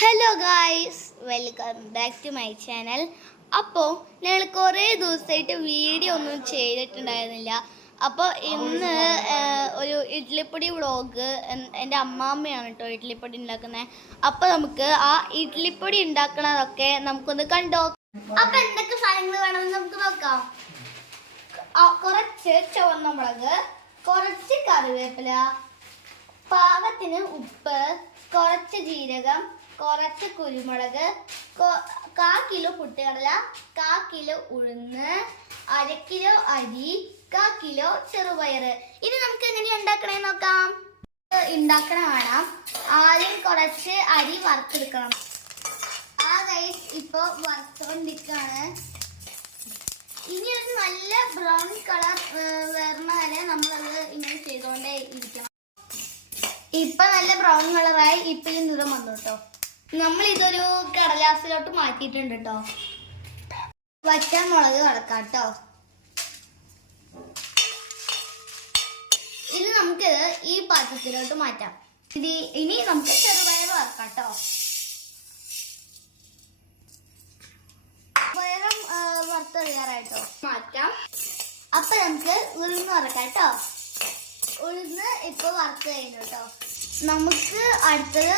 Hello guys, welcome back to my channel. അപ്പോൾ ഞങ്ങൾ കുറേ ദിവസമായിട്ട് വീഡിയോ ഒന്നും ചെയ്തിട്ടുണ്ടായിരുന്നില്ല. അപ്പോൾ ഇന്ന് ഒരു ഇഡ്ഡലിപ്പൊടി വ്ളോഗ്, എൻ്റെ അമ്മാമ്മയാണ് കേട്ടോ ഇഡ്ഡലിപ്പൊടി ഉണ്ടാക്കുന്നത്. അപ്പോൾ നമുക്ക് ആ ഇഡ്ഡലിപ്പൊടി ഉണ്ടാക്കണതൊക്കെ നമുക്കൊന്ന് കണ്ടോ. അപ്പോൾ എന്തൊക്കെ സാധനങ്ങൾ വേണമെന്ന് നമുക്ക് നോക്കാം. കുറച്ച് ചുവന്ന മുളക്, കുറച്ച് കറിവേപ്പില, പാകത്തിന് ഉപ്പ്, കുറച്ച് ജീരകം, കുറച്ച് കുരുമുളക്, 1/4 കിലോ പൊട്ടുകടല, 1/4 കിലോ ഉഴുന്ന്, 1/2 കിലോ അരി, 1/4 കിലോ ചെറുപയർ. ഇത് നമുക്ക് എങ്ങനെയാണ് ഉണ്ടാക്കണേ നോക്കാം. ഉണ്ടാക്കണ വേണം. ആദ്യം കുറച്ച് അരി വറുത്തെടുക്കണം. ഗൈസ് ഇപ്പോൾ വറുത്തോണ്ടിരിക്കാണ്. ഇനി ഒരു നല്ല ബ്രൗൺ കളർ വരണ വരെ നമ്മളത് ഇങ്ങനെ ചെയ്തുകൊണ്ടേ ഇരിക്കണം. ഇപ്പൊ നല്ല ബ്രൗൺ കളറായി. ഇപ്പൊ ഈ നിറം വന്നു കേട്ടോ. നമ്മൾ ഇതൊരു കടലാസിലോട്ട് മാറ്റിയിട്ടുണ്ട് കേട്ടോ. വറ്റൽമുളക് കടക്കാം കേട്ടോ. ഇത് നമുക്ക് ഈ പാത്രത്തിലോട്ട് മാറ്റാം. ഇനി നമുക്ക് ചെറുപയർ വറക്കാം കേട്ടോ. പയറും വറുത്തറിയാറായിട്ടോ മാറ്റാം. അപ്പൊ നമുക്ക് ഉഴുന്ന് വറക്കാം കേട്ടോ. ഉഴുന്ന് ഇപ്പൊ വറുത്ത് കഴിഞ്ഞു കേട്ടോ. നമുക്ക് അടുത്തത്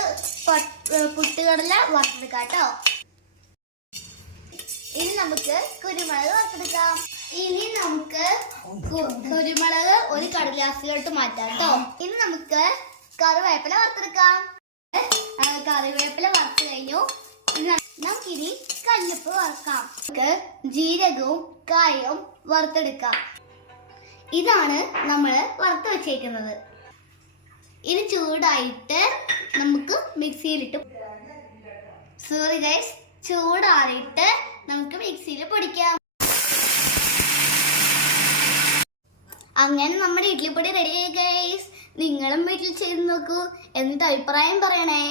പുട്ടുകടല വറുത്തെടുക്കാം കേട്ടോ. ഇനി നമുക്ക് കുരുമുളക് വറുത്തെടുക്കാം. ഇനി നമുക്ക് കുരുമുളക് ഒരു കടലാസിലോട്ട് മാറ്റാം കേട്ടോ. ഇനി നമുക്ക് കറിവേപ്പില വറുത്തെടുക്കാം. കറിവേപ്പില വറുത്ത് കഴിഞ്ഞു. നമുക്കിനി കല്ലുപ്പ് വറുക്കാം. നമുക്ക് ജീരകവും കായവും വറുത്തെടുക്കാം. ഇതാണ് നമ്മൾ വറുത്ത് വെച്ചേക്കുന്നത്. ഇത് ചൂടായിട്ട് നമുക്ക് മിക്സിയിലിട്ട്, സോറി ഗൈസ്, ചൂടാറിയിട്ട് നമുക്ക് മിക്സിയിൽ പൊടിക്കാം. അങ്ങനെ നമ്മുടെ ഇഡ്ഡലിപ്പൊടി റെഡി ആയി ഗൈസ്. നിങ്ങളും വീട്ടിൽ ചെയ്ത് നോക്കൂ, എന്നിട്ട് അഭിപ്രായം പറയണേ.